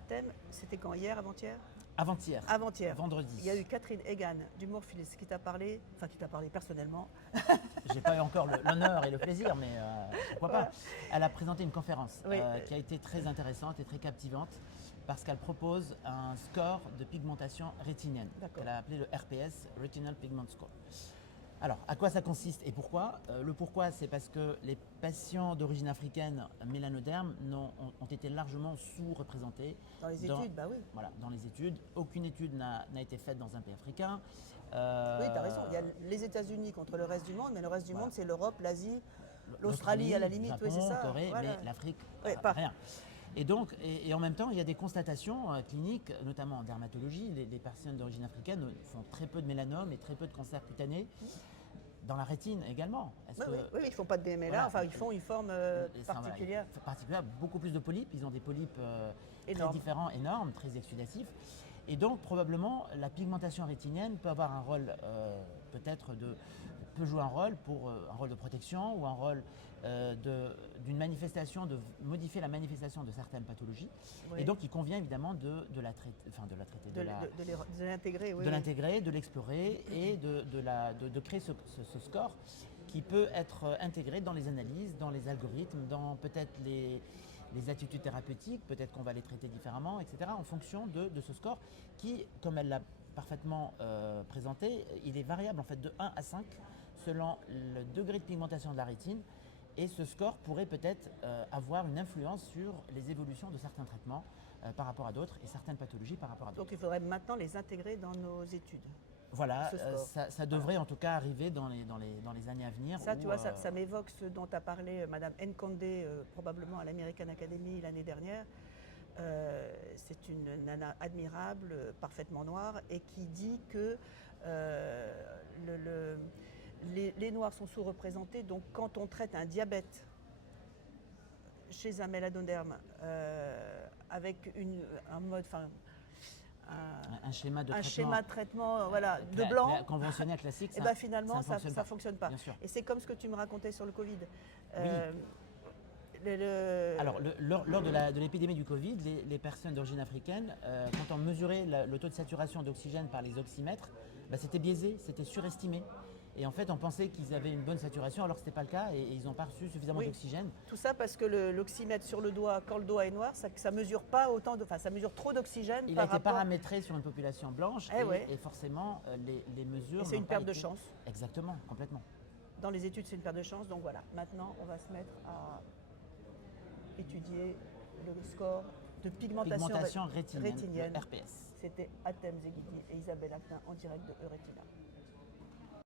Thème, c'était quand? Hier, avant-hier? Avant-hier. Avant-hier. Vendredi. Il y a eu Catherine Egan du Moorfields qui t'a parlé, enfin qui t'a parlé personnellement. J'ai pas eu encore l'honneur et le plaisir, mais pourquoi pas. Elle a présenté une conférence Oui. qui a été très intéressante et très captivante parce qu'elle propose un score de pigmentation rétinienne qu'elle a appelé le RPS, Retinal Pigment Score. Alors, à quoi ça consiste et pourquoi? Le pourquoi, c'est parce que les patients d'origine africaine mélanodermes ont été largement sous-représentés. Dans les études, bah oui. Voilà, dans les études. Aucune étude n'a été faite dans un pays africain. Oui, tu as raison. Il y a les États-Unis contre le reste du monde, mais le reste du monde, c'est l'Europe, l'Asie, l'Australie à la limite. Japon, Oui, c'est ça. Corée, Voilà. mais l'Afrique, Pas. rien. Et donc, et en même temps, il y a des constatations cliniques, notamment en dermatologie. Les personnes d'origine africaine font très peu de mélanome et très peu de cancers cutanés. Dans la rétine également. Oui, ils ne font pas de DMLA, Voilà. Enfin ils font une forme particulière. Particulière, beaucoup plus de polypes. Ils ont des polypes très différents, énormes, très exudatifs. Et donc, probablement, la pigmentation rétinienne peut avoir un rôle, peut jouer un rôle pour un rôle de protection ou un rôle d'une manifestation, de modifier la manifestation de certaines pathologies. Oui. Et donc, il convient évidemment de l'intégrer, de l'intégrer, de l'explorer et de créer ce score qui peut être intégré dans les analyses, dans les algorithmes, dans peut-être les attitudes thérapeutiques, peut-être qu'on va les traiter différemment, etc., en fonction de ce score qui, comme elle l'a parfaitement présenté, il est variable en fait de 1 à 5 selon le degré de pigmentation de la rétine. Et ce score pourrait peut-être avoir une influence sur les évolutions de certains traitements par rapport à d'autres et certaines pathologies par rapport à d'autres. Donc il faudrait maintenant les intégrer dans nos études. Voilà, ça devrait en tout cas arriver dans les années à venir. Ça, tu vois, ça m'évoque ce dont a parlé Madame Nkondé, probablement à l'American Academy l'année dernière. C'est une nana admirable, parfaitement noire, et qui dit que les noirs sont sous-représentés. Donc quand on traite un diabète chez un mélanoderme avec un mode... un schéma de traitement voilà, de blanc conventionnel classique, et ben finalement ça ne fonctionne pas. Bien sûr. Et c'est comme ce que tu me racontais sur le Covid. Oui. Alors, lors de l'épidémie du Covid, les personnes d'origine africaine, quand on mesurait le taux de saturation d'oxygène par les oxymètres, c'était biaisé, c'était surestimé. Et en fait, on pensait qu'ils avaient une bonne saturation, alors que ce n'était pas le cas et ils n'ont pas reçu suffisamment d'oxygène. Tout ça parce que l'oxymètre sur le doigt, quand le doigt est noir, ça mesure pas autant ça mesure trop d'oxygène. Il a été paramétré sur une population blanche et forcément les mesures. Et c'est une perte de chance. Exactement, complètement. Dans les études, c'est une perte de chance. Donc voilà, maintenant, on va se mettre à étudier le score de pigmentation rétinienne, RPS. C'était Athème Zeghidi et Isabelle Actin en direct de Euretina.